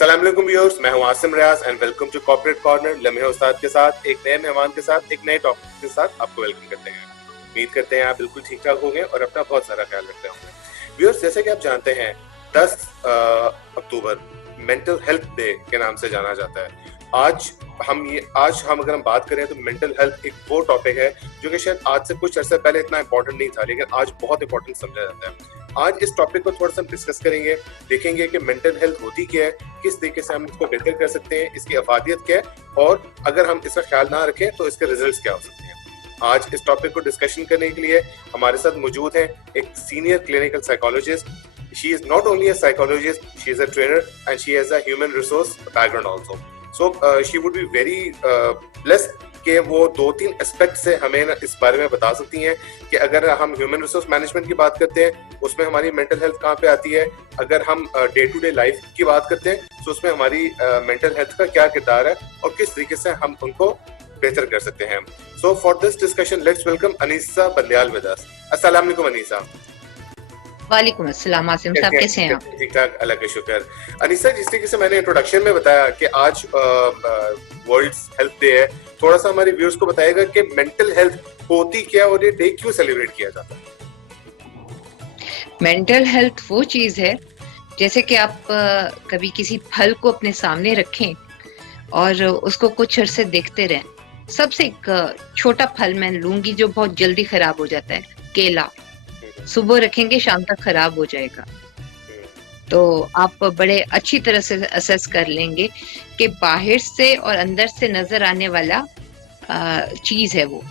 अस्सलाम वालेकुम व्यूअर्स, मैं हूं Asim Riyaz and welcome to corporate corner. लम्हे उस्ताद के साथ एक नए मेहमान के साथ एक नए टॉपिक के साथ आपको वेलकम करते हैं। उम्मीद करते हैं आप बिल्कुल ठीक ठाक होंगे और अपना बहुत सारा ख्याल रखते होंगे। व्यूअर्स, जैसे कि आप जानते हैं 10 अक्टूबर मेंटल हेल्थ डे के नाम से जाना जाता है। आज हम अगर हम बात करें तो मेंटल हेल्थ एक वो टॉपिक है जो कि शायद आज से कुछ अर्से पहले इतना इंपॉर्टेंट नहीं था, लेकिन आज बहुत इंपॉर्टेंट समझा जाता है। आज इस टॉपिक को थोड़ा सा डिस्कस करेंगे, देखेंगे कि मेंटल हेल्थ होती क्या है, किस तरीके से हम इसको बेहतर कर सकते हैं, इसकी अफादियत क्या है और अगर हम इसका ख्याल ना रखें तो इसके रिजल्ट्स क्या हो सकते हैं। आज इस टॉपिक को डिस्कशन करने के लिए हमारे साथ मौजूद हैं एक senior clinical psychologist. She is not only a psychologist, she is a trainer and she has a human resource background also. So she would be very blessed कि वो 2-3 एस्पेक्ट से हमें इस बारे में बता सकती हैं कि अगर हम ह्यूमन रिसोर्स मैनेजमेंट की बात करते हैं उसमें हमारी मेंटल हेल्थ कहाँ पे आती है, अगर हम डे टू डे लाइफ की बात करते हैं तो उसमें हमारी मेंटल हेल्थ का क्या किरदार है और किस तरीके से हम उनको बेहतर कर सकते हैं। So for this discussion let's welcome Anisa Bandial with us. अस्सलाम वालेकुम अनीसा। वालेकुम अस्सलाम आसिम साहब, कैसे हैं आप? ठीक ठाक, अल्लाह का शुक्र। अनीसा, जिस तरीके से मैंने इंट्रोडक्शन में बताया कि आज वर्ल्ड हेल्थ डे है, थोड़ा सा हमारे व्यूअर्स को बताएगा कि मेंटल हेल्थ होती क्या और ये डे क्यों सेलिब्रेट किया जाता है? मेंटल हेल्थ वो चीज है जैसे कि आप कभी किसी फल को अपने सामने रखें और उसको कुछ अरसे देखते रहें। सबसे एक छोटा फल मैं लूंगी जो बहुत जल्दी खराब हो जाता है, केला। सुबह रखेंगे शाम तक खराब हो जाएगा। तो आप बड़े अच्छी तरह से असेस कर लेंगे कि बाहर से और अंदर से नजर आने वाला चीज है, वो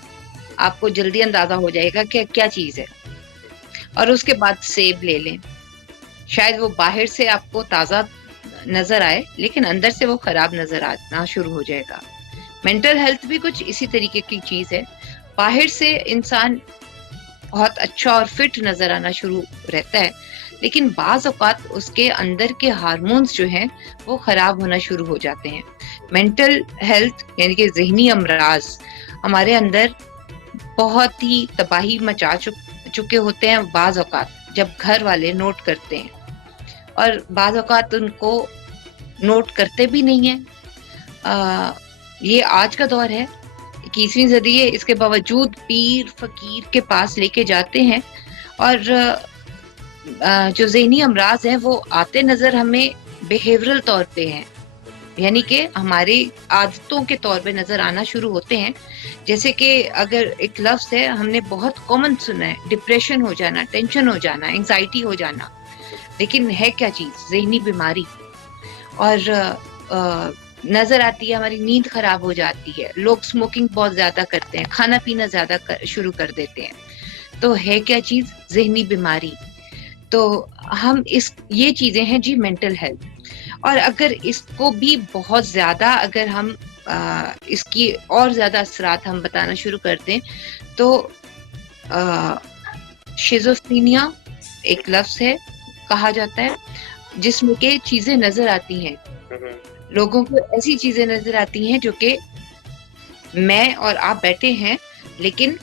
आपको जल्दी अंदाजा हो जाएगा कि क्या चीज है। और उसके बाद सेब ले लें, शायद वो बाहर से आपको ताजा नजर आए लेकिन अंदर से वो खराब नजर आना शुरू हो जाएगा। मेंटल हेल्थ भी कुछ इसी तरीके की चीज है। बाहर से इंसान बहुत अच्छा और फिट नजर आना शुरू रहता है लेकिन बाज औकात उसके अंदर के हार्मोन्स जो हैं वो खराब होना शुरू हो जाते हैं। मेंटल हेल्थ यानी कि ज़हनी अमराज हमारे अंदर बहुत ही तबाही मचा चुके होते हैं बाज औकात, जब घर वाले नोट करते हैं और बाज औकात उनको नोट करते भी नहीं है। ये आज का दौर है, 21वीं सदी है, इसके बावजूद पीर फकीर के पास लेके जाते हैं और जो ज़हनी अमराज हैं वो आते नजर हमें बिहेवियरल तौर पे हैं, यानी कि हमारी आदतों के तौर पे नजर आना शुरू होते हैं। जैसे कि अगर एक लफ्ज है हमने बहुत कॉमन सुना है, डिप्रेशन हो जाना, टेंशन हो जाना, एंजाइटी हो जाना, लेकिन है क्या चीज? ज़हनी बीमारी। और नजर आती है, हमारी नींद खराब हो जाती है, लोग स्मोकिंग बहुत ज्यादा करते हैं, खाना पीना ज्यादा शुरू कर देते हैं। तो है क्या चीज? ज़हनी बीमारी। तो हम ये चीजें हैं जी मेंटल हेल्थ। और अगर इसको भी बहुत ज्यादा अगर हम इसकी और ज्यादा असरात हम बताना शुरू कर दें तो शिज़ोफ्रेनिया एक लफ्ज है, कहा जाता है, जिसमें के चीजें नजर आती हैं, लोगों को ऐसी चीजें नजर आती हैं जो कि मैं और आप बैठे हैं लेकिन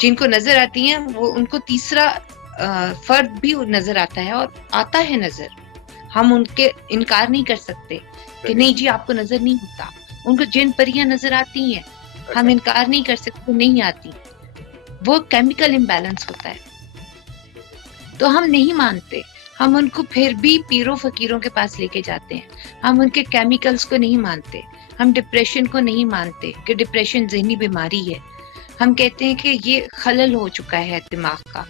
जिनको नजर आती हैं वो उनको तीसरा फर्द भी नजर आता है और आता है नजर। हम उनके इनकार नहीं कर सकते कि नहीं जी आपको नजर नहीं होता। उनको जिन परियां नजर आती हैं, हम इनकार नहीं कर सकते नहीं आती। वो केमिकल इम्बैलेंस होता है, तो हम नहीं मानते। हम उनको फिर भी पीरों फकीरों के पास लेके जाते हैं। हम उनके केमिकल्स को नहीं मानते। हम डिप्रेशन को नहीं मानते कि डिप्रेशन ज़हनी बीमारी है। हम कहते हैं कि ये खलल हो चुका है दिमाग का।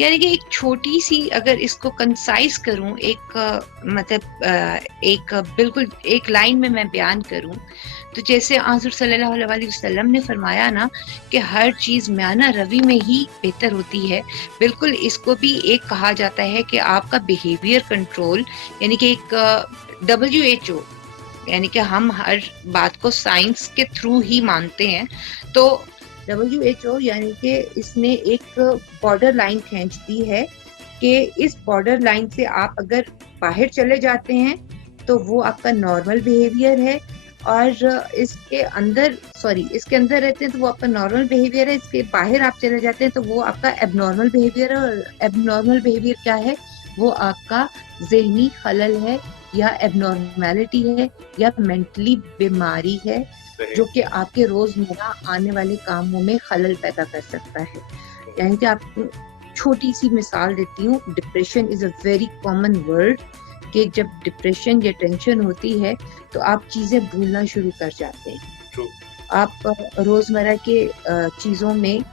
यानी कि एक छोटी सी अगर इसको कंसाइज करूं, एक बिल्कुल एक लाइन में मैं बयान करूं तो जैसे हुज़ूर सल्लल्लाहु अलैहि वसल्लम ने फरमाया ना कि हर चीज म्याना रवि में ही बेहतर होती है, बिल्कुल इसको भी एक कहा जाता है कि आपका बिहेवियर कंट्रोल, यानी कि एक WHO, यानी कि हम हर बात को साइंस के थ्रू ही मानते हैं। तो WHO यानी कि इसने एक बॉर्डर लाइन खींच दी है कि इस बॉर्डर लाइन से आप अगर बाहर चले जाते हैं तो वो आपका नॉर्मल बिहेवियर है, और इसके अंदर रहते हैं तो वो आपका नॉर्मल बिहेवियर है, इसके बाहर आप चले जाते हैं तो वो आपका एबनॉर्मल बिहेवियर है। और एबनॉर्मल बिहेवियर क्या है? वो आपका ज़हनी खलल है, या एबनॉर्मेलिटी है या मेंटली बीमारी है जो कि आपके रोजमर्रा आने वाले कामों में खलल पैदा कर सकता है। यानी कि आपको छोटी सी मिसाल देती हूँ, depression is a very common word, कि जब डिप्रेशन या टेंशन होती है तो आप चीजें भूलना शुरू कर जाते हैं। आप रोजमर्रा के चीजों में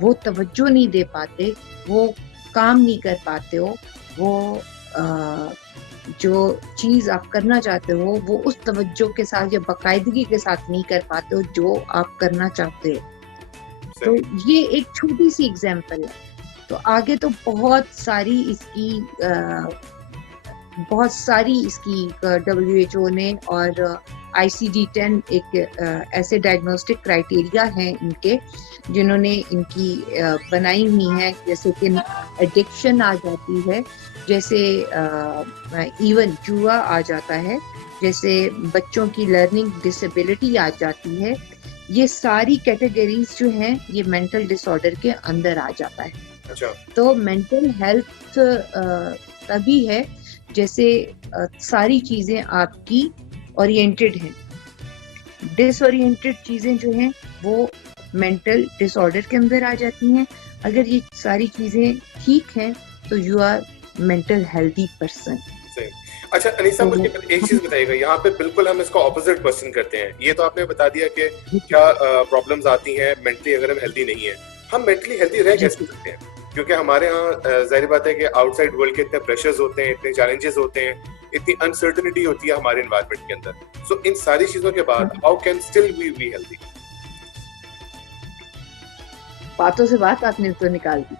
वो तवज्जो नहीं दे पाते, वो काम नहीं कर पाते हो, वो जो चीज आप करना चाहते हो वो उस तवज्जो के साथ या बाकायदगी के साथ नहीं कर पाते हो जो आप करना चाहते हो। तो ये एक छोटी सी एग्जांपल है। तो आगे तो बहुत सारी इसकी WHO ने और ICD-10 एक ऐसे डायग्नोस्टिक क्राइटेरिया हैं इनके जिन्होंने इनकी बनाई हुई है, जैसे कि एडिक्शन आ जाती है, जैसे इवन जुआ आ जाता है, जैसे बच्चों की लर्निंग डिसेबिलिटी आ जाती है। ये सारी कैटेगरीज जो हैं ये मेंटल डिसऑर्डर के अंदर आ जाता है। अच्छा। तो मेंटल हेल्थ तभी है जैसे सारी चीजें आपकी ओरिएंटेड हैं। डिसओरिएंटेड चीजें जो हैं वो मेंटल डिसऑर्डर के अंदर आ जाती हैं। अगर ये सारी चीजें ठीक हैं तो you are mental healthy person. अच्छा अनीसा, मुझे एक चीज बताइएगा, यहाँ पे बिल्कुल हम इसका ऑपोजिट क्वेश्चन करते हैं। ये तो आपने बता दिया कि क्या प्रॉब्लम्स आती हैं मेंटली अगर हम हेल्दी नहीं है। हम मेंटली हेल्दी रह कैसे सकते हैं? क्योंकि हमारे यहाँ जाहिर बात है कि आउटसाइड वर्ल्ड के इतने प्रेशर्स होते हैं, इतने चैलेंजेस होते हैं, इतनी अनसर्टेनिटी होती है हमारे एनवायरनमेंट के अंदर। सो इन सारी चीजों के बाद how can still we be healthy? बातों से बात आपने तो निकाल दी,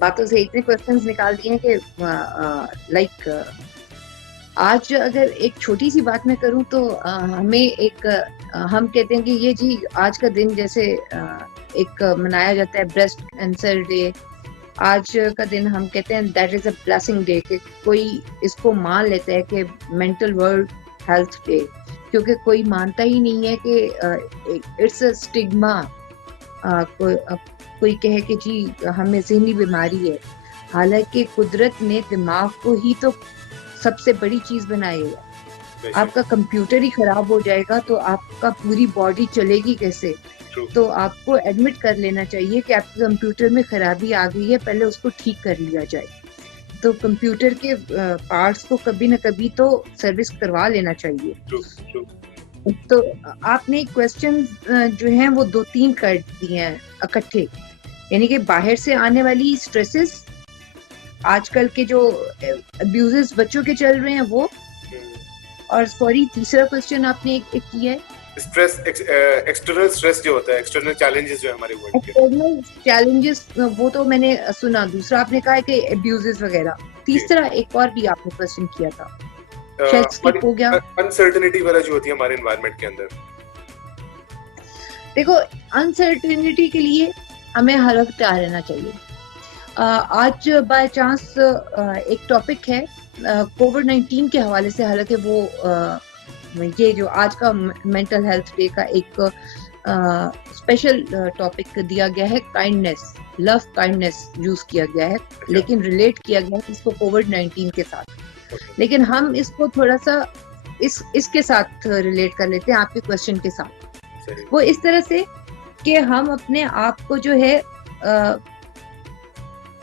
बातों से इतने क्वेश्चंस निकाल दिए हैं कि लाइक आज अगर एक छोटी सी बात मैं करूं तो हमें हम कहते हैं कि ये जी आज का दिन जैसे एक मनाया जाता है ब्रेस्ट कैंसर डे, आज का दिन हम कहते हैं that is a blessing day, कि कोई इसको मान लेता है कि मेंटल वर्ल्ड हेल्थ डे, क्योंकि कोई मानता ही नहीं है कि इट्स अ स्टिग्मा। कोई कहे कि जी हमें ज़हनी बीमारी है, हालांकि कुदरत ने दिमाग को ही तो सबसे बड़ी चीज बनाई है। आपका कंप्यूटर ही खराब हो जाएगा तो आपका पूरी बॉडी चलेगी कैसे? तो आपको एडमिट कर लेना चाहिए कि आपके कंप्यूटर में खराबी आ गई है, पहले उसको ठीक कर लिया जाए। तो कंप्यूटर के पार्ट्स को कभी ना कभी तो सर्विस करवा लेना चाहिए। तो आपने क्वेश्चन जो हैं वो 2-3 कर दिए हैं इकट्ठे, यानी कि बाहर से आने वाली स्ट्रेसेस, आजकल के जो अब्यूजेस बच्चों के चल रहे हैं वो, और सॉरी तीसरा क्वेश्चन आपने एक किया है स्ट्रेस, एक्सटर्नल स्ट्रेस जो होता है, एक्सटर्नल चैलेंजेस जो हमारे वर्ल्ड के, एक्सटर्नल चैलेंजेस वो तो मैंने सुना। दूसरा आपने कहा है कि अब्यूजेस वगैरह। तीसरा एक और भी आपने क्वेश्चन किया था, शायद स्किप हो गया। अनसर्टेनिटी वाला जो होती है हमारे एनवायरनमेंट के अंदर। देखो, अनसर्टेनिटी के लिए हमें हर वक्त तैयार रहना चाहिए। आज बाय चांस एक टॉपिक है कोविड-19 के हवाले से, हालांकि वो ये जो आज का मेंटल हेल्थ डे का एक स्पेशल टॉपिक दिया गया है, काइंडनेस, लव काइंडनेस यूज किया गया है, लेकिन रिलेट किया गया है इसको कोविड-19 के साथ। लेकिन हम इसको थोड़ा सा इसके साथ रिलेट कर लेते हैं, आपके क्वेश्चन के साथ। वो इस तरह से कि हम अपने आप को जो है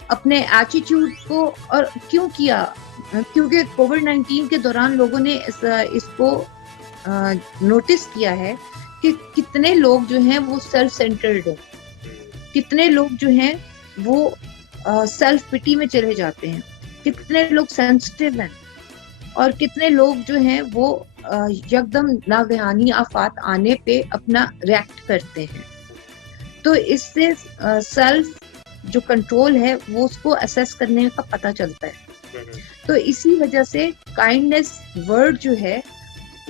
अपने एटीट्यूड को, और क्यों किया, क्योंकि कोविड-19 के दौरान लोगों ने इसको नोटिस किया है कि कितने लोग जो हैं वो सेल्फ सेंटर्ड हैं, कितने लोग जो हैं वो सेल्फ पिटी में चले जाते हैं, कितने लोग सेंसिटिव हैं, और कितने लोग जो हैं वो यकदम नागहानी आफात आने पे अपना रिएक्ट करते हैं। तो इससे सेल्फ जो कंट्रोल है वो उसको असेस करने का पता चलता है। तो इसी वजह से काइंडनेस वर्ड जो है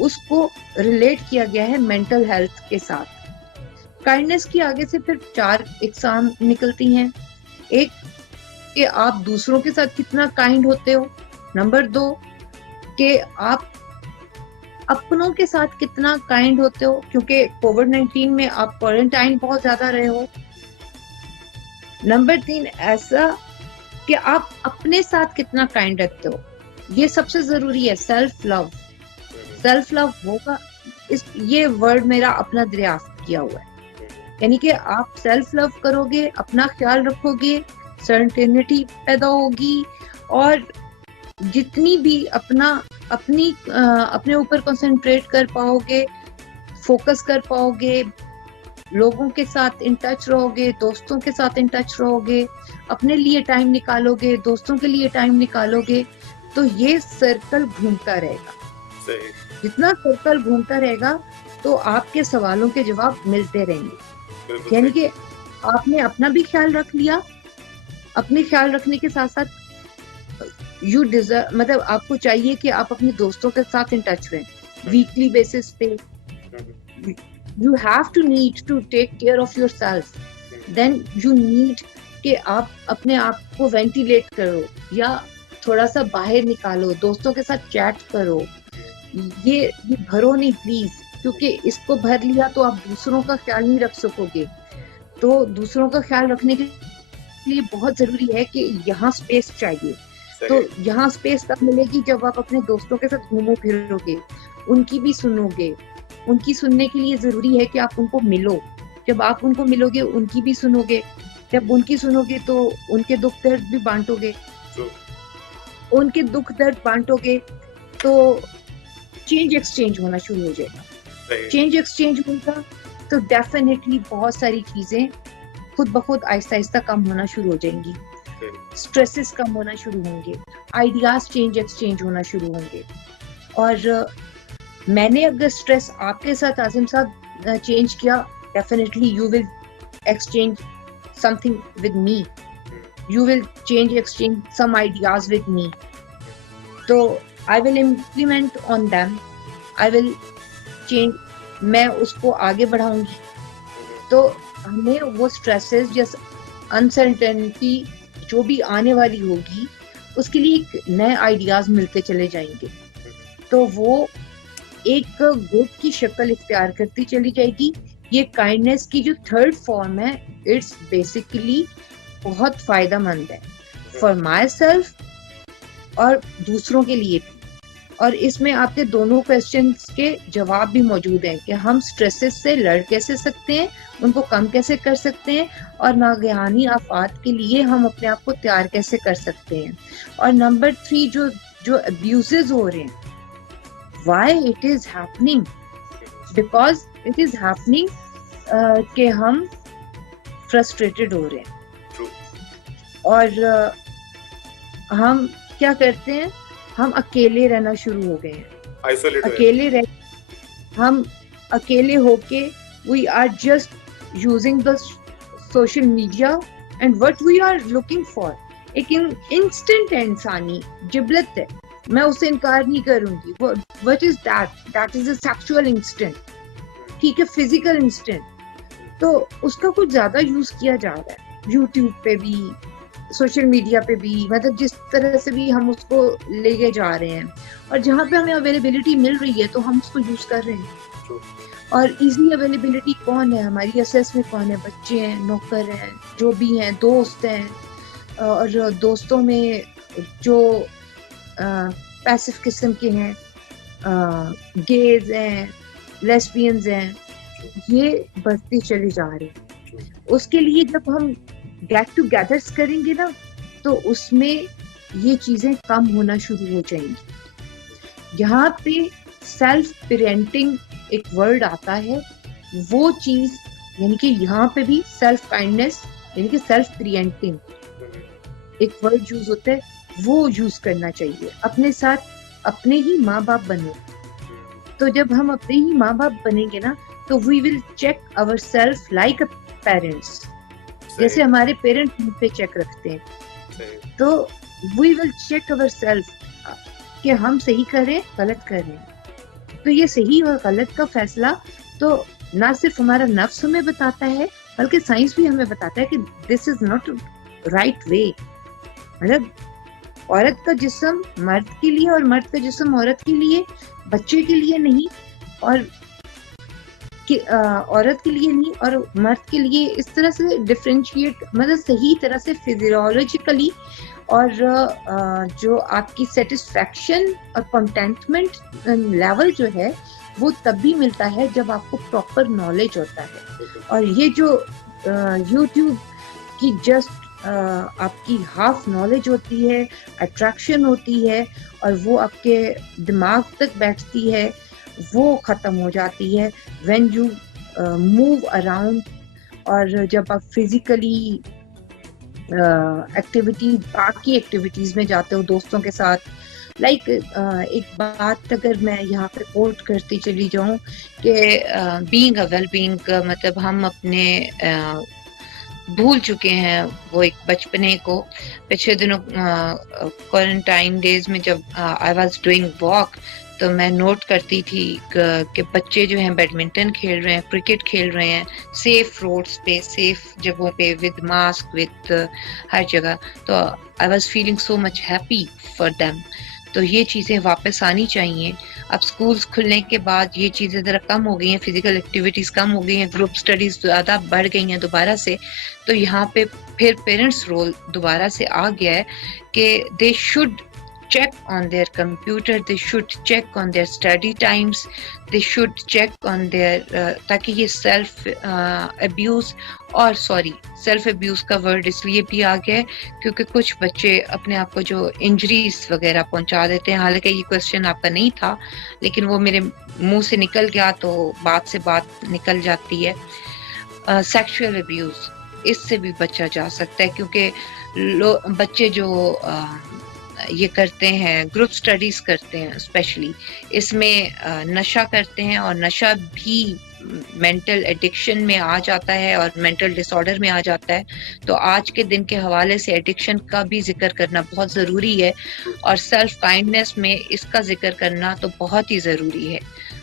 उसको रिलेट किया गया है मेंटल हेल्थ के साथ। काइंडनेस की आगे से फिर 4 एग्जाम निकलती हैं। एक कि आप दूसरों के साथ कितना काइंड होते हो, नंबर 2 कि आप अपनों के साथ कितना काइंड होते हो, क्योंकि कोविड-19 में आप क्वारंटाइन बहुत ज्यादा रहे हो। नंबर 3 ऐसा कि आप अपने साथ कितना काइंड रखते हो। ये सबसे जरूरी है, सेल्फ लव। सेल्फ लव होगा, ये वर्ड मेरा अपना दरियाफ्त किया हुआ है, यानी कि आप सेल्फ लव करोगे, अपना ख्याल रखोगे, सर्टेनिटी पैदा होगी, और जितनी भी अपने ऊपर कंसंट्रेट कर पाओगे, फोकस कर पाओगे, लोगों के साथ इन टच रहोगे, दोस्तों के साथ इन टच रहोगे, अपने लिए टाइम निकालोगे, दोस्तों के लिए टाइम निकालोगे, तो ये सर्कल घूमता रहेगा। सही। जितना सर्कल घूमता रहेगा तो आपके सवालों के जवाब मिलते रहेंगे। बिल्कुल यानी सही। कि आपने अपना भी ख्याल रख लिया, अपने ख्याल रखने के साथ साथ यू डिजर्व, मतलब आपको चाहिए कि आप अपने दोस्तों के साथ इन टच रहें वीकली बेसिस पे। You have to need to take care of your self, then you need कि आप अपने आप को वेंटिलेट करो या थोड़ा सा बाहर निकालो, दोस्तों के साथ चैट करो। ये भरो नहीं प्लीज, क्योंकि इसको भर लिया तो आप दूसरों का ख्याल नहीं रख सकोगे। तो दूसरों का ख्याल रखने के लिए बहुत जरूरी है कि यहाँ स्पेस चाहिए। तो यहाँ स्पेस तब मिलेगी जब आप अपने दोस्तों के साथ घूमो फिरोगे, उनकी भी सुनोगे। उनकी सुनने के लिए जरूरी है कि आप उनको मिलो। जब आप उनको मिलोगे उनकी भी सुनोगे, जब उनकी सुनोगे तो उनके दुख दर्द भी बांटोगे, उनके दुख दर्द बांटोगे तो चेंज एक्सचेंज होना शुरू हो जाएगा। चेंज एक्सचेंज होगा तो डेफिनेटली बहुत सारी चीजें खुद ब खुद आहिस्ता आहिस्ता कम होना शुरू हो जाएंगी, स्ट्रेसेस कम होना शुरू होंगे, आइडियाज चेंज एक्सचेंज होना शुरू होंगे। और मैंने अगर स्ट्रेस आपके साथ आसिम साहब चेंज किया, definitely you will exchange something with me, you will exchange some ideas with me, so I will implement on them, I will change, मैं उसको आगे बढ़ाऊंगी। तो हमें वो स्ट्रेसेस या अनसर्टेनिटी जो भी आने वाली होगी उसके लिए नए आइडियाज मिलते चले जाएंगे, तो वो एक गुड की शक्ल इख्तियार करती चली जाएगी। ये काइंडनेस की जो थर्ड फॉर्म है, इट्स बेसिकली बहुत फायदेमंद है फॉर माई सेल्फ और दूसरों के लिए भी। और इसमें आपके दोनों क्वेश्चंस के जवाब भी मौजूद हैं कि हम स्ट्रेसेस से लड़ कैसे सकते हैं, उनको कम कैसे कर सकते हैं, और नागहानी आफात के लिए हम अपने आप को तैयार कैसे कर सकते हैं। और नंबर 3, जो अब्यूजेस हो रहे हैं, why it is happening, because it is happening कि हम फ्रस्ट्रेटेड हो रहे हैं और हम क्या करते हैं, हम अकेले रहना शुरू हो गए हैं, हम अकेले होके we are just using the social media and what we are looking for एक instant है, इंसानी जिबलत है, मैं उससे इनकार नहीं करूंगी। what is that is a sexual instinct, ठीक है, physical instinct। तो उसका कुछ ज्यादा यूज किया जा रहा है यूट्यूब पे भी, सोशल मीडिया पे भी, मतलब जिस तरह से भी हम उसको लेके जा रहे हैं, और जहाँ पे हमें अवेलेबिलिटी मिल रही है तो हम उसको यूज कर रहे हैं। और इजी अवेलेबिलिटी कौन है हमारी असेस में, कौन है, बच्चे हैं, नौकर हैं, जो भी हैं, दोस्त हैं, और दोस्तों में जो पैसिव किस्म के हैं, गेज हैं, लेस्बियंस हैं, ये बढ़ती चली जा रही है। उसके लिए जब हम गेट टुगेदर्स करेंगे ना, तो उसमें ये चीजें कम होना शुरू हो जाएंगी। यहाँ पे सेल्फ पेरेंटिंग एक वर्ड आता है, वो चीज यानी कि यहाँ पे भी सेल्फ काइंडनेस यानी कि सेल्फ पेरेंटिंग एक वर्ड यूज होता है, वो यूज करना चाहिए। अपने साथ अपने ही माँ बाप बने, तो जब हम अपने ही माँ बाप बनेंगे ना, तो we will check our self like a parents, जैसे हमारे पेरेंट्स हम पे चेक रखते हैं। तो we will check our self कि हम सही करें गलत करें। तो ये सही और गलत का फैसला तो ना सिर्फ हमारा नफ्स हमें बताता है, बल्कि साइंस भी हमें बताता है कि this is not right way. मतलब औरत का जिस्म मर्द के लिए और मर्द का जिस्म औरत के लिए, बच्चे के लिए नहीं। और कि औरत के लिए नहीं और मर्द के लिए इस तरह से डिफरेंशिएट, मतलब सही तरह से फिजियोलॉजिकली, और जो आपकी सेटिस्फैक्शन और कंटेंटमेंट लेवल जो है वो तब भी मिलता है जब आपको प्रॉपर नॉलेज होता है। और ये जो यूट्यूब की जस्ट आपकी हाफ नॉलेज होती है, अट्रैक्शन होती है, और वो आपके दिमाग तक बैठती है, वो खत्म हो जाती है व्हेन यू मूव अराउंड। और जब आप फिजिकली एक्टिविटी, बाकी एक्टिविटीज में जाते हो दोस्तों के साथ, लाइक एक बात अगर मैं यहाँ पे कोट करती चली जाऊं कि बीइंग अ वेल बीइंग, मतलब हम अपने भूल चुके हैं वो एक बचपने को। पिछले दिनों क्वारंटाइन डेज में जब आई वाज डूइंग वॉक, तो मैं नोट करती थी कि बच्चे जो हैं बैडमिंटन खेल रहे हैं, क्रिकेट खेल रहे हैं, सेफ रोड्स पे, सेफ जगहों पे, विद मास्क, विद हर जगह। तो I was feeling so much happy for them. तो ये चीज़ें वापस आनी चाहिए। अब स्कूल्स खुलने के बाद ये चीज़ें ज़रा कम हो गई हैं, फिजिकल एक्टिविटीज़ कम हो गई हैं, ग्रुप स्टडीज़ ज़्यादा बढ़ गई हैं दोबारा से। तो यहाँ पे फिर पेरेंट्स रोल दोबारा से आ गया है कि they should check on their computer, they should check on their study times, they should check on their ताकि ये सेल्फ अब्यूज, और सॉरी सेल्फ अब्यूज का वर्ड इसलिए भी आ गया है क्योंकि कुछ बच्चे अपने आप को जो इंजरीज वगैरह पहुंचा देते हैं। हालांकि ये क्वेश्चन आपका नहीं था, लेकिन वो मेरे मुंह से निकल गया तो बात से बात निकल जाती है। सेक्सुअल अब्यूज, इससे भी बचा जा सकता है क्योंकि बच्चे जो ये करते हैं, ग्रुप स्टडीज करते हैं स्पेशली, इसमें नशा करते हैं, और नशा भी मेंटल एडिक्शन में आ जाता है और मेंटल डिसऑर्डर में आ जाता है। तो आज के दिन के हवाले से एडिक्शन का भी जिक्र करना बहुत ज़रूरी है, और सेल्फ काइंडनेस में इसका जिक्र करना तो बहुत ही ज़रूरी है।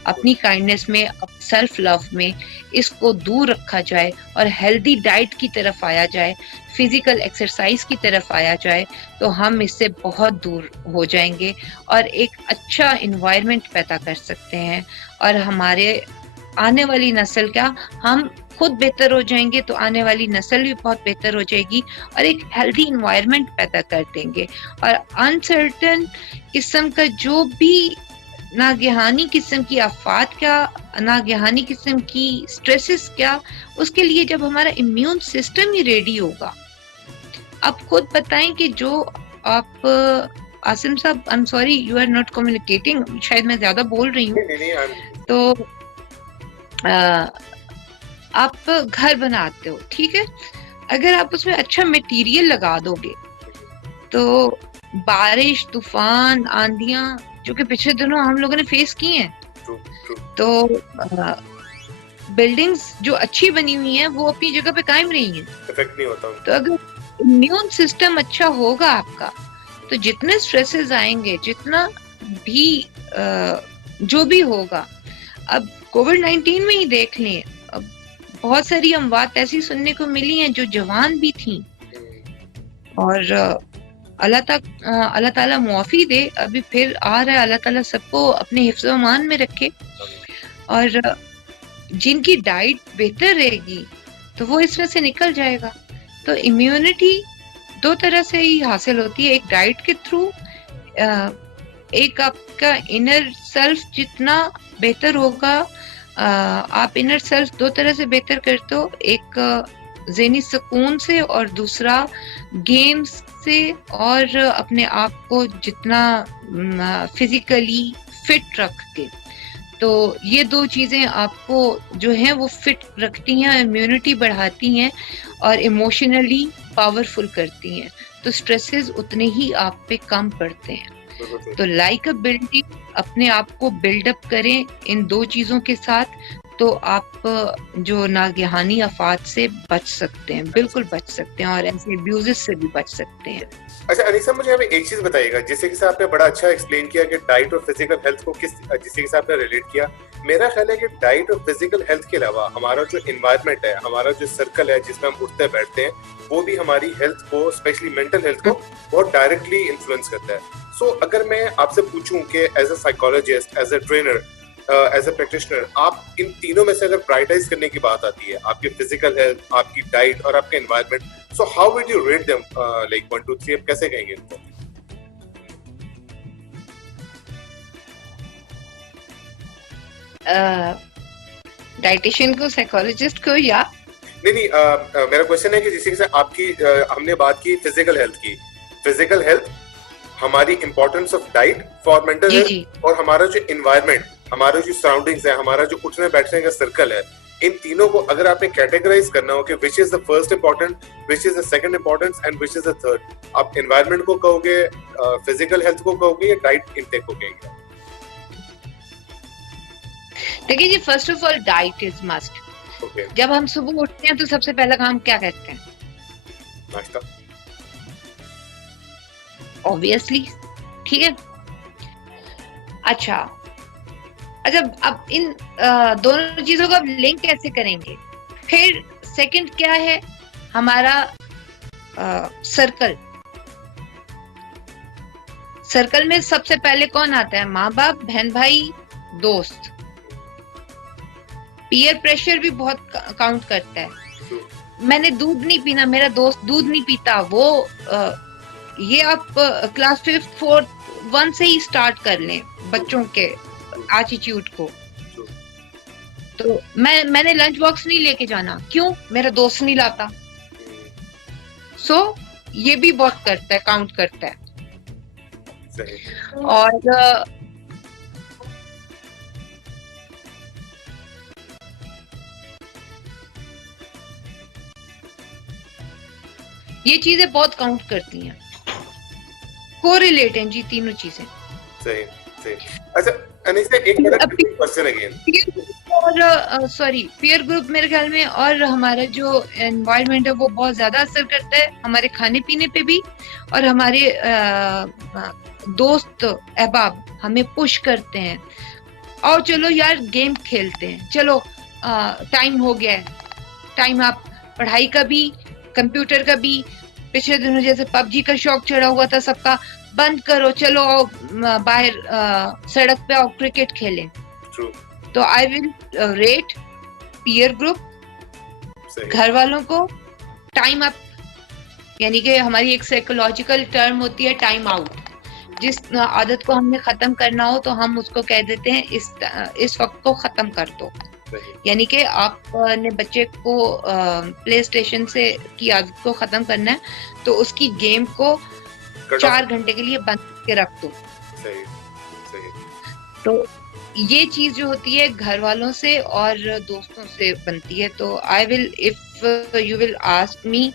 अपनी काइंडनेस में, सेल्फ लव में इसको दूर रखा जाए और हेल्दी डाइट की तरफ आया जाए, फिजिकल एक्सरसाइज की तरफ आया जाए, तो हम इससे बहुत दूर हो जाएंगे और एक अच्छा इन्वायरमेंट पैदा कर सकते हैं। और हमारे आने वाली नस्ल, क्या हम खुद बेहतर हो जाएंगे तो आने वाली नस्ल भी बहुत बेहतर हो जाएगी, और एक हेल्दी इन्वायरमेंट पैदा कर देंगे। और अनसर्टन किस्म का जो भी नागहानी किस्म की आफात, क्या नागहानी किस्म की स्ट्रेसेस, क्या उसके लिए जब हमारा इम्यून सिस्टम ही रेडी होगा। आप खुद बताएं कि जो आप Asim sahab, I am sorry, you are not communicating, शायद मैं ज्यादा बोल रही हूँ। तो आप घर बनाते हो, ठीक है, अगर आप उसमें अच्छा मटेरियल लगा दोगे तो बारिश, तूफान, आंधियां जो कि पिछले दिनों हम लोगों ने फेस की हैं, तो बिल्डिंग्स जो अच्छी बनी हुई हैं वो अपनी जगह पे कायम रही हैं, इफेक्ट नहीं होता। तो अगर इम्यून सिस्टम अच्छा होगा आपका, तो जितने स्ट्रेसेस आएंगे, जितना भी जो भी होगा, अब कोविड-19 में ही देख लें, अब बहुत सारी अमवात ऐसी सुनने को मिली हैं जो जवान भी थी, और अल्लाह ताला मुआफी दे, अभी फिर आ रहा है, अल्लाह ताला सबको अपने हिफ्ज़ व अमान में रखे। और जिनकी डाइट बेहतर रहेगी तो वो इसमें से निकल जाएगा। तो इम्यूनिटी दो तरह से ही हासिल होती है, एक डाइट के थ्रू, एक आपका इनर सेल्फ जितना बेहतर होगा, आप इनर सेल्फ दो तरह से बेहतर करते हो, एक ज़हनी सुकून से और दूसरा गेम्स से, और अपने आप को जितना फिजिकली फिट रख के। तो ये दो चीज़ें आपको जो हैं वो फिट रखती हैं, इम्यूनिटी बढ़ाती हैं और इमोशनली पावरफुल करती हैं, तो स्ट्रेसेस उतने ही आप पे कम पड़ते हैं। तो लाइक अ बिल्डिंग, अपने आप को बिल्डअप करें इन दो चीज़ों के साथ, तो आप जो नागहानी आफात से बच सकते हैं, बिल्कुल बच सकते हैं, और ऐसे अब्यूज़ेस से भी बच सकते हैं। अच्छा अनीसा, मुझे हमें एक चीज बताइएगा, जिससे कि आपने बड़ा अच्छा एक्सप्लेन किया कि डाइट और फिजिकल हेल्थ को जिससे कि आपने रिलेट किया। मेरा ख्याल है कि डाइट और फिजिकल हेल्थ के अलावा हमारा जो एनवायरनमेंट है, हमारा जो सर्कल है जिसमें हम उठते बैठते हैं, वो भी हमारी हेल्थ को, स्पेशली मेंटल हेल्थ को बहुत डायरेक्टली इन्फ्लुएंस करता है। सो अगर मैं आपसे पूछूं कि as a psychologist, as a trainer, as a practitioner आप इन तीनों में से अगर प्रायोरिटाइज करने की बात आती है, आपकी फिजिकल हेल्थ, आपकी डाइट और आपका environment, so how would you rate them, like 1 2 3, आप कैसे कहेंगे इनको? डाइटिशियन को, साइकोलॉजिस्ट को, या नहीं, मेरा क्वेश्चन है कि जिस से आपकी हमने बात की फिजिकल हेल्थ की, फिजिकल हेल्थ, हमारी importance of diet for mental health, और हमारा जो एनवायरनमेंट, हमारा जो सराउंडिंग्स है, हमारा जो उठने बैठने का सर्कल है, इन तीनों को अगर आपने कैटेगराइज करना हो कि which is the first important, which is the second importance and which is the third, आप एनवायरनमेंट को कहोगे, फिजिकल हेल्थ को कहोगे, या डाइट इंटेक को कहेंगे? देखिए जी, first of all diet is must. जब हम सुबह उठते हैं तो सबसे पहला काम क्या करते हैं? नाश्ता। ऑब्वियसली, ठीक है। अच्छा, अब इन दोनों चीजों का लिंक कैसे करेंगे? फिर सेकंड क्या है? हमारा सर्कल। सर्कल में सबसे पहले कौन आता है? माँ बाप, बहन भाई, दोस्त। पीयर प्रेशर भी बहुत काउंट करता है। मैंने दूध नहीं पीना, मेरा दोस्त दूध नहीं पीता, वो ये आप क्लास 5th 4th 1 से ही स्टार्ट कर लें बच्चों के एटीट्यूड को। तो मैंने लंच बॉक्स नहीं लेके जाना, क्यों? मेरा दोस्त नहीं लाता। सो ये भी बहुत करता है, काउंट करता है। और ये चीजें बहुत काउंट करती हैं, कोरिलेट हैं जी तीनों चीजें। सही सही। अच्छा अनीसा, एक क्वेश्चन अगेन, और सॉरी, पीयर ग्रुप मेरे ख्याल में और हमारा जो एनवायरनमेंट है वो बहुत ज्यादा असर करता है हमारे खाने पीने पे भी, और हमारे दोस्त अहबाब हमें पुश करते हैं, और चलो यार गेम खेलते हैं, चलो टाइम हो गया है, टाइम आप पढ़ाई का भी, कंप्यूटर का भी, पिछले दिनों जैसे पबजी का शौक चढ़ा हुआ था सबका, बंद करो, चलो बाहर सड़क पे आओ, क्रिकेट खेलें। तो I will rate peer group, घर वालों को, टाइम अप, यानी कि हमारी एक साइकोलॉजिकल टर्म होती है टाइम आउट। जिस आदत को हमने खत्म करना हो तो हम उसको कह देते हैं इस वक्त को खत्म कर दो। यानी कि आपने बच्चे को प्ले स्टेशन से की आदत को खत्म करना है तो उसकी गेम को 4 घंटे के लिए बंद करके रख दो। सही, सही। तो ये चीज जो होती है घर वालों से और दोस्तों से बनती है। तो I will, if you will ask me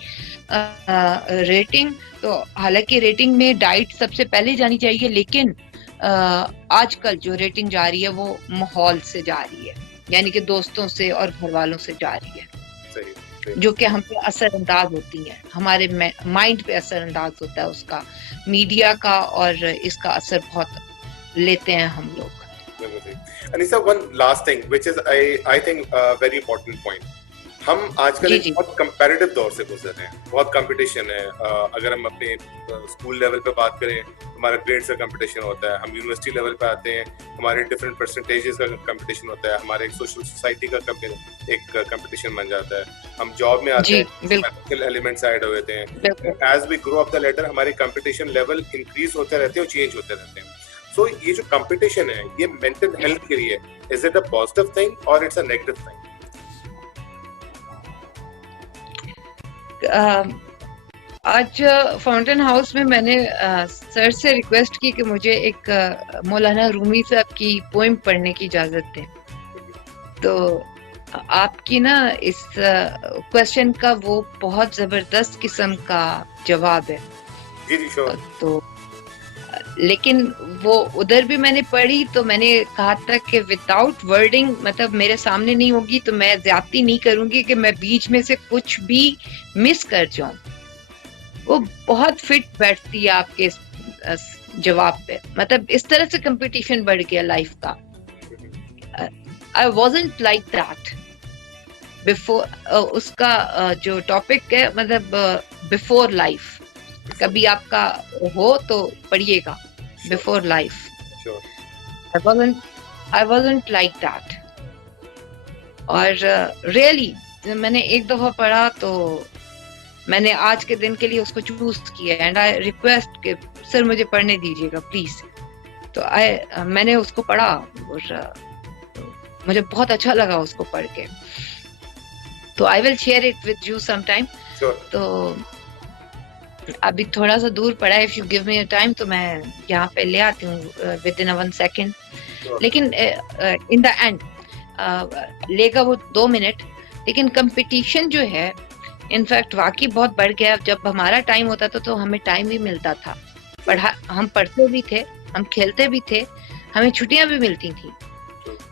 rating, तो हालांकि रेटिंग में डाइट सबसे पहले जानी चाहिए, लेकिन आजकल जो रेटिंग जा रही है वो माहौल से जा रही है, यानी कि दोस्तों से और घर वालों से जा रही है। सही, सही। जो कि हम पे असरअंदाज होती है, हमारे माइंड पे असरअंदाज होता है उसका, मीडिया का, और इसका असर बहुत लेते हैं हम लोग। Anisa, one last thing which is I think a very important point, हम आजकल एक बहुत कंपैरेटिव दौर से गुजर रहे हैं, बहुत कंपटीशन है। अगर हम अपने स्कूल लेवल पे बात करें, हमारा ग्रेड्स का कंपटीशन होता है, हम यूनिवर्सिटी लेवल पे आते हैं, हमारे डिफरेंट परसेंटेजेस का कंपटीशन होता है, हमारे सोशल सोसाइटी का एक कंपटीशन बन जाता है, हम जॉब में आते हैं, प्रैक्टिकल एलिमेंट्स ऐड हो जाते हैं। As we grow up the ladder, हमारे कंपटीशन लेवल इंक्रीज होते रहते हैं और चेंज होते रहते हैं। सो ये जो कंपटीशन है ये मेंटल हेल्थ के लिए, is it a positive thing और इट्स अ नेगेटिव थिंग? आज फाउंटेन हाउस में मैंने सर से रिक्वेस्ट की कि मुझे एक मौलाना रूमी साहब की पोएम पढ़ने की इजाजत दें। तो आपकी ना इस क्वेश्चन का वो बहुत जबरदस्त किस्म का जवाब है। तो लेकिन वो उधर भी मैंने पढ़ी तो मैंने कहा था कि विदाउट वर्डिंग, मतलब मेरे सामने नहीं होगी तो मैं ज्यादती नहीं करूंगी कि मैं बीच में से कुछ भी मिस कर जाऊं। वो बहुत फिट बैठती है आपके इस जवाब पे, मतलब इस तरह से कंपटीशन बढ़ गया लाइफ का। I wasn't like that before. उसका जो टॉपिक है, मतलब बिफोर लाइफ, कभी आपका हो तो पढ़िएगा, before life. I wasn't I wasn't like that. और रियली मैंने एक दफा पढ़ा तो मैंने आज के दिन के लिए उसको चूज किया, एंड आई रिक्वेस्ट कि सर मुझे पढ़ने दीजिएगा प्लीज। तो मैंने उसको पढ़ा और मुझे बहुत अच्छा लगा उसको पढ़ के। तो I will share it with you some time. तो अभी थोड़ा सा दूर पड़ा है, if you give me a time तो मैं यहाँ पे ले आती हूँ विद इन 1 सेकेंड। लेकिन इन द एंड लेगा वो 2 मिनट, लेकिन कंपटीशन जो है इनफैक्ट वाकई बहुत बढ़ गया। जब हमारा टाइम होता था तो हमें टाइम भी मिलता था, हम पढ़ते भी थे, हम खेलते भी थे, हमें छुट्टियां भी मिलती थी।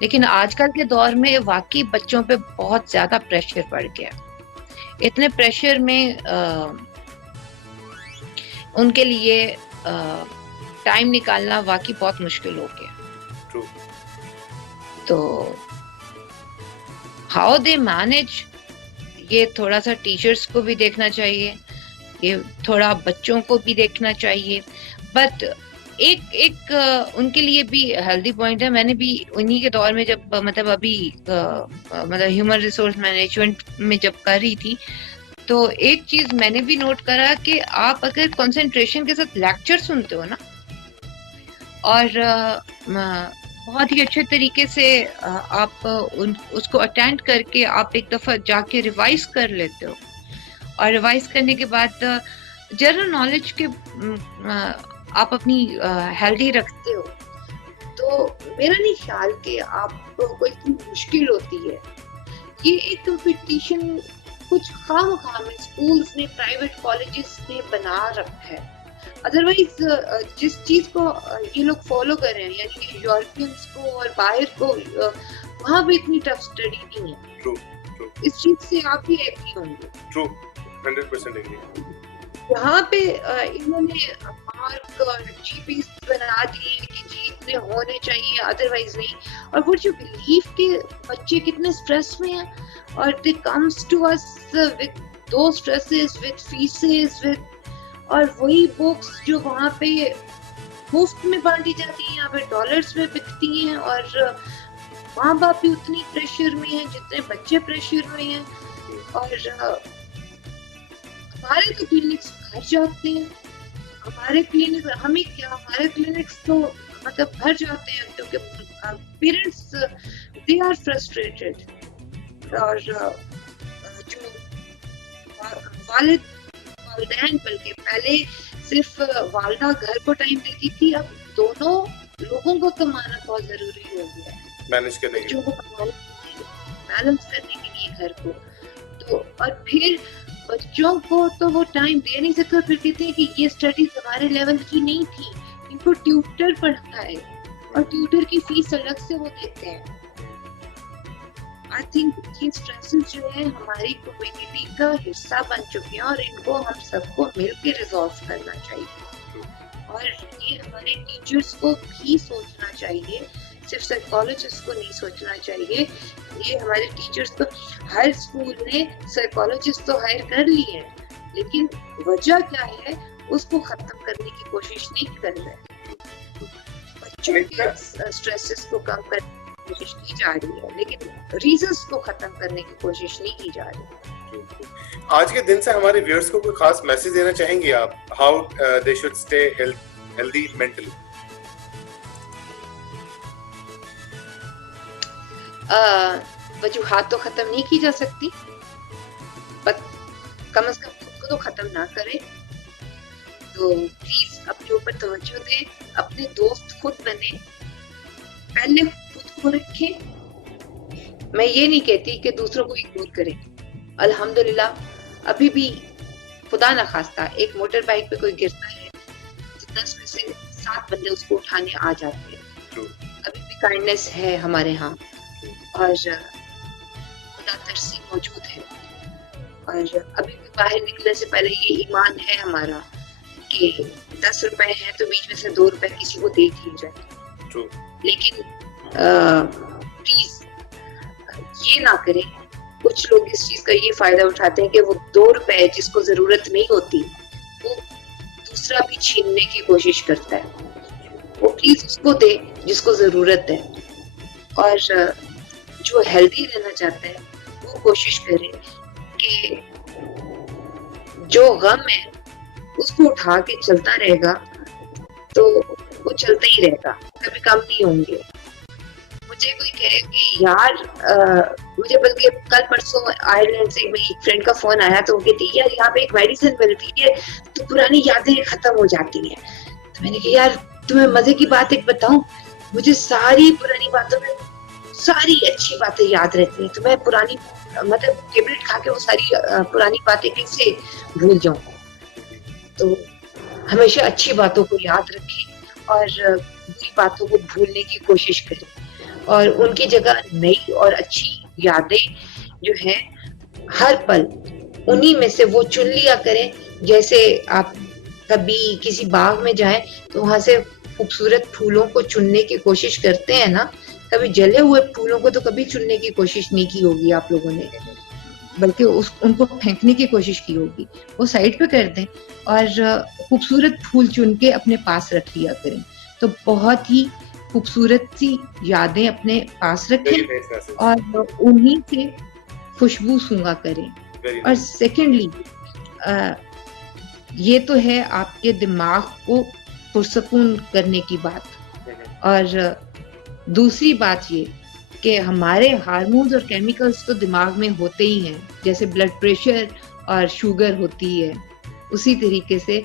लेकिन आजकल के दौर में वाकई बच्चों पे बहुत ज्यादा प्रेशर बढ़ गया। इतने प्रेशर में उनके लिए टाइम निकालना वाकई बहुत मुश्किल हो गया। तो हाउ दे मैनेज, ये थोड़ा सा टीचर्स को भी देखना चाहिए, ये थोड़ा बच्चों को भी देखना चाहिए। बट एक उनके लिए भी हेल्दी पॉइंट है। मैंने भी उन्हीं के दौर में जब मतलब अभी मतलब ह्यूमन रिसोर्स मैनेजमेंट में जब कर रही थी, तो एक चीज मैंने भी नोट करा कि आप अगर कंसंट्रेशन के साथ लेक्चर सुनते हो ना, और बहुत ही अच्छे तरीके से आप उसको अटेंड करके आप एक दफा जाके रिवाइज कर लेते हो, और रिवाइज करने के बाद जनरल नॉलेज के आप अपनी हेल्दी रखते हो, तो मेरा नहीं ख्याल कि आपको कोई मुश्किल होती है। ये एक कंपटीशन कुछ खामखा में स्कूल्स ने, प्राइवेट कॉलेजेस ने बना रखा है। अदरवाइज जिस चीज को ये लोग फॉलो कर रहे हैं, यानी कि यूरोपियंस को और बाहर को, वहां भी इतनी टफ स्टडी नहीं है। ट्रू। इस चीज से आप भी एग्री होंगे। True, 100% agree. यहाँ पे इन्होंने मार्क और जीपीएस बना दिए कि जी इतने होने चाहिए, अदरवाइज नहीं। और वो जो बिलीव के बच्चे कितने स्ट्रेस में हैं, और they comes to us with those stresses, with fees, with, और वही बुक्स जो वहाँ पे मुफ्त में बांटी जाती हैं, यहाँ पे डॉलर्स में बिकती हैं, और माँ बाप भी उतनी प्रेशर में हैं जितने बच्चे प्रेशर में हैं। और हमारे तो क्लिनिक्स भर जाते हैं, हमारे क्लिनिक, हमें क्या, हमारे क्लिनिक्स तो मतलब भर जाते हैं, क्योंकि पेरेंट्स दे आर फ्रस्ट्रेटेड। और जो वालिदैन, बल्कि पहले सिर्फ वालदा घर को टाइम देती थी, अब दोनों लोगों को कमाना बहुत जरूरी हो गया है, मैनेज करने के लिए, बैलेंस करने के लिए घर को। तो और फिर बच्चों को तो वो टाइम दे नहीं सकते, फिर कहते हैं कि ये स्टडीज हमारे लेवल की नहीं थी, इनको ट्यूटर पढ़ता है, और ट्यूटर की फीस अलग से वो देते हैं। आई थिंक ये स्ट्रेसेस जो है हमारी कम्युनिटी का हिस्सा बन चुके हैं, और इनको हम सबको मिलकर रिजॉल्व करना चाहिए। और ये हमारे टीचर्स को भी सोचना चाहिए, सिर्फ साइकोलॉजिस्ट को नहीं सोचना चाहिए। ये हमारे टीचर्स को, हर स्कूल ने साइकोलॉजिस्ट तो हायर कर लिए हैं, लेकिन वजह क्या है उसको खत्म करने की कोशिश नहीं कर रहे। बच्चों के स्ट्रेसेस को कम करने की कोशिश की जा रही है, लेकिन रीजंस को खत्म करने की कोशिश नहीं की जा रही। आज के दिन से हमारे व्यूअर्स को कोई खास मैसेज देना चाहेंगे आप, how they should stay healthy mentally? वजूहात तो खत्म नहीं की जा सकती, बट कम से कम खुद को तो खत्म ना करें। तो प्लीज अपने ऊपर तवज्जो दें, अपने दोस्त खुद बने, पहले खुद को रखें। मैं ये नहीं कहती कि दूसरों को इग्नोर करें। अल्हम्दुलिल्लाह अभी भी खुदा ना खास्ता एक मोटर बाइक पे कोई गिरता है तो 10 में से 7 बंदे उसको उठाने आ जाते हैं। अभी भी काइंडनेस है हमारे यहाँ, और खुदा तरसी मौजूद है। और अभी भी बाहर निकलने से पहले ये ईमान है हमारा कि 10 रुपए हैं तो बीच में से 2 रुपए किसी को दे दिए जाए। लेकिन प्लीज ये ना करें। कुछ लोग इस चीज का ये फायदा उठाते हैं कि वो 2 रुपए जिसको जरूरत नहीं होती वो दूसरा भी छीनने की कोशिश करता है। वो प्लीज उसको दे जिसको जरूरत है। और जो हेल्दी रहना चाहता है वो कोशिश करे कि जो गम है उसको उठा के चलता रहेगा तो वो चलता ही रहेगा, कभी कम नहीं होंगे। मुझे कोई कहे कि यार मुझे बल्कि कल परसों आयरलैंड से मेरी फ्रेंड का फोन आया तो वो कहती यार यहाँ पे एक मेडिसिन मिलती है तो पुरानी यादें खत्म हो जाती हैं। तो मैंने कहा यार तुम्हें मजे की बात एक बताऊं, मुझे सारी पुरानी बातों में सारी अच्छी बातें याद रहती हैं, तो मैं पुरानी मतलब टेबलेट खा के वो सारी पुरानी बातें कैसे भूल जाऊं। तो हमेशा अच्छी बातों को याद रखें और बुरी बातों को भूलने की कोशिश करें और उनकी जगह नई और अच्छी यादें जो है हर पल उन्हीं में से वो चुन लिया करें। जैसे आप कभी किसी बाग में जाएं तो वहां से खूबसूरत फूलों को चुनने की कोशिश करते हैं ना, कभी जले हुए फूलों को तो कभी चुनने की कोशिश नहीं की होगी आप लोगों ने, बल्कि उनको फेंकने की कोशिश की होगी। वो साइड पे कर दें और खूबसूरत फूल चुन के अपने पास रख लिया करें, तो बहुत ही खूबसूरत सी यादें अपने पास रखें और उन्हीं से खुशबू सूंघा करें। और सेकेंडली ये तो है आपके दिमाग को पुरसकून करने की बात, और दूसरी बात ये कि हमारे हार्मोन्स और केमिकल्स तो दिमाग में होते ही हैं, जैसे ब्लड प्रेशर और शुगर होती है, उसी तरीके से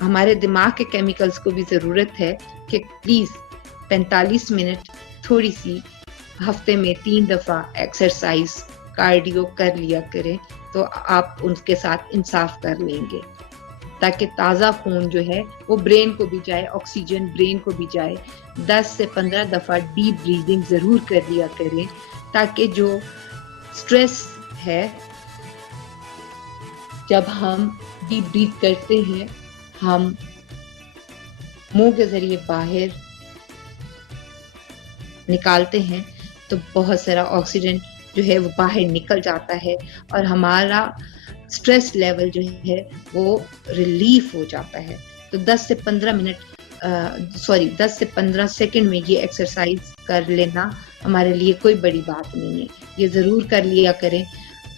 हमारे दिमाग के केमिकल्स को भी ज़रूरत है कि प्लीज़ 45 मिनट थोड़ी सी हफ्ते में 3 दफ़ा एक्सरसाइज कार्डियो कर लिया करें, तो आप उनके साथ इंसाफ कर लेंगे, ताकि ताज़ा खून जो है वो ब्रेन को भी जाए, ऑक्सीजन ब्रेन को भी जाए। 10 से 15 दफ़ा डीप ब्रीदिंग ज़रूर कर लिया करें, ताकि जो स्ट्रेस है, जब हम डीप ब्रीथ करते हैं हम मुंह के ज़रिए बाहर निकालते हैं तो बहुत सारा ऑक्सीजन जो है वो बाहर निकल जाता है और हमारा स्ट्रेस लेवल जो है वो रिलीफ हो जाता है। तो 10 से 15 सेकंड में ये एक्सरसाइज कर लेना हमारे लिए कोई बड़ी बात नहीं है, ये ज़रूर कर लिया करें।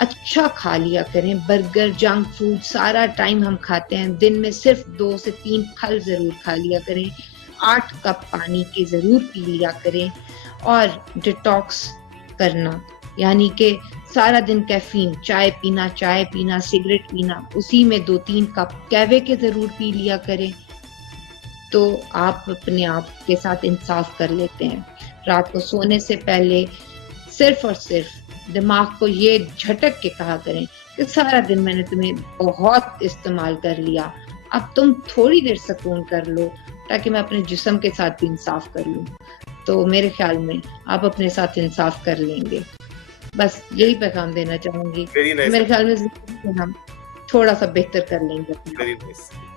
अच्छा खा लिया करें, बर्गर जंक फूड सारा टाइम हम खाते हैं, दिन में सिर्फ 2 से 3 फल ज़रूर खा लिया करें, 8 कप पानी के ज़रूर पी लिया करें और डिटॉक्स करना, यानी कि सारा दिन कैफीन चाय पीना, सिगरेट पीना, उसी में 2-3 कप कहवे के ज़रूर पी लिया करें, तो आप अपने आप के साथ इंसाफ कर लेते हैं। रात को सोने से पहले सिर्फ और सिर्फ दिमाग को ये झटक के कहा करें कि सारा दिन मैंने तुम्हें बहुत इस्तेमाल कर लिया, अब तुम थोड़ी देर सुकून कर लो, ताकि मैं अपने जिस्म के साथ भी इंसाफ कर लूं। तो मेरे ख्याल में आप अपने साथ इंसाफ कर लेंगे। बस यही पैगाम देना चाहूंगी। मेरे ख्याल में हम थोड़ा सा बेहतर कर लेंगे।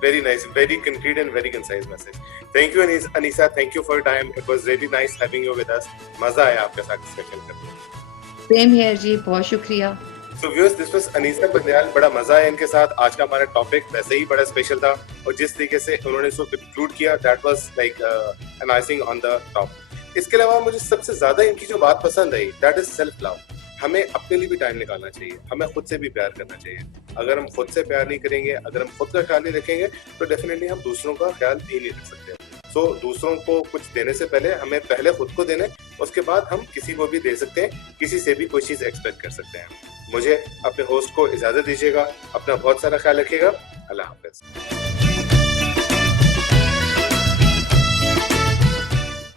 Very nice, very concrete and very concise message. Thank you Anisa, thank you for your time. It was really nice having you with us. मजा आया आपके साथ डिस्कशन करके। Same here जी, बहुत शुक्रिया। So viewers, this was Anisa Bandial, बड़ा मजा आया इनके साथ। आज का हमारा टॉपिक वैसे ही बड़ा स्पेशल था और जिस तरीके से उन्होंने इसको कंक्लूड किया, that was like an icing on the top. इसके अलावा मुझे सबसे ज्यादा इनकी जो बात पसंद आई, that is self love. हमें अपने लिए भी टाइम निकालना चाहिए, हमें खुद से भी प्यार करना चाहिए। अगर हम खुद से प्यार नहीं करेंगे, अगर हम खुद का ख्याल नहीं रखेंगे, तो डेफिनेटली हम दूसरों का ख्याल भी नहीं रख सकते। सो दूसरों को कुछ देने से पहले हमें पहले खुद को देने, उसके बाद हम किसी को भी दे सकते हैं, किसी से भी कोई चीज एक्सपेक्ट कर सकते हैं। मुझे अपने होस्ट को इजाजत दीजिएगा, अपना बहुत सारा ख्याल रखिएगा। अल्लाह हाफिज।